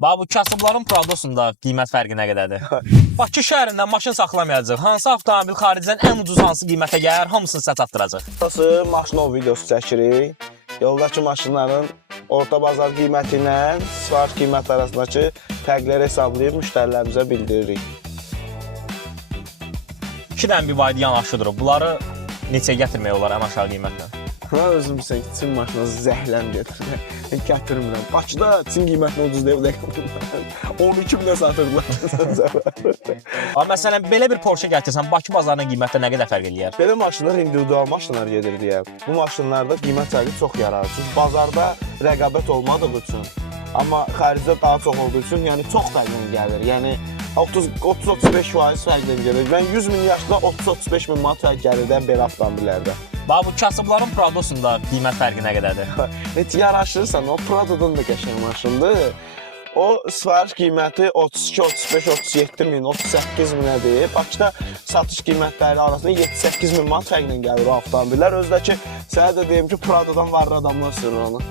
Bax, bu kasıbların Pradosunda qiymət fərqi nə qədərdir? Bakı şəhərində maşın saxlamayacaq. Hansı avtomobil xaricdən ən ucuz hansı qiymətə gəlir, hamısını sizə çatdıracaq. Burası maşınov videosu çəkirik. Yoldakı maşınların orta bazar qiyməti ilə sifariş qiyməti arasındakı fərqləri hesablayıb müştərilərimizə bildiririk. 2 dənə BYD yanaşı durub. Bunları neçə gətirmək olar ən aşağı qiymətlə? Mən özüm sən ki, Çin maşını zəhləm getirmək. Gətirmirəm. Bakıda Çin qiymətini ucuz deyib 12 minə satırdılar. Məsələn, belə bir Porsche gətirsən, Bakı bazarının qiymətlə nə qədər fərq eləyər? Belə maşınlar individual maşınlar gedir deyə. Bu maşınlarda qiymət fərqi çox yaradır. Çünki bazarda rəqabət olmadığı üçün, amma xaricdə daha çox olduğu üçün, yəni çox fərqlə gəlir. Yəni 30-35% fərqlə gəlir. Mən 100 min yaşda 30-35 min manat fərq gəlirdən belə avtomobillərdə. Bax, bu kasıbların Pradosunda qiymət fərqi nə qədərdir? Heç yaraşırsan, o Prado'dan da qəşəng maşındır. O sifariş qiyməti 32, 35, 37 min, 38 minədir. Bakıda satış qiymətləri arasında 7-8 min manat fərqlə gəlir o avtomobillər. Özdəki sənə də deyim ki, Prado'dan varlı adamlar sürür onu.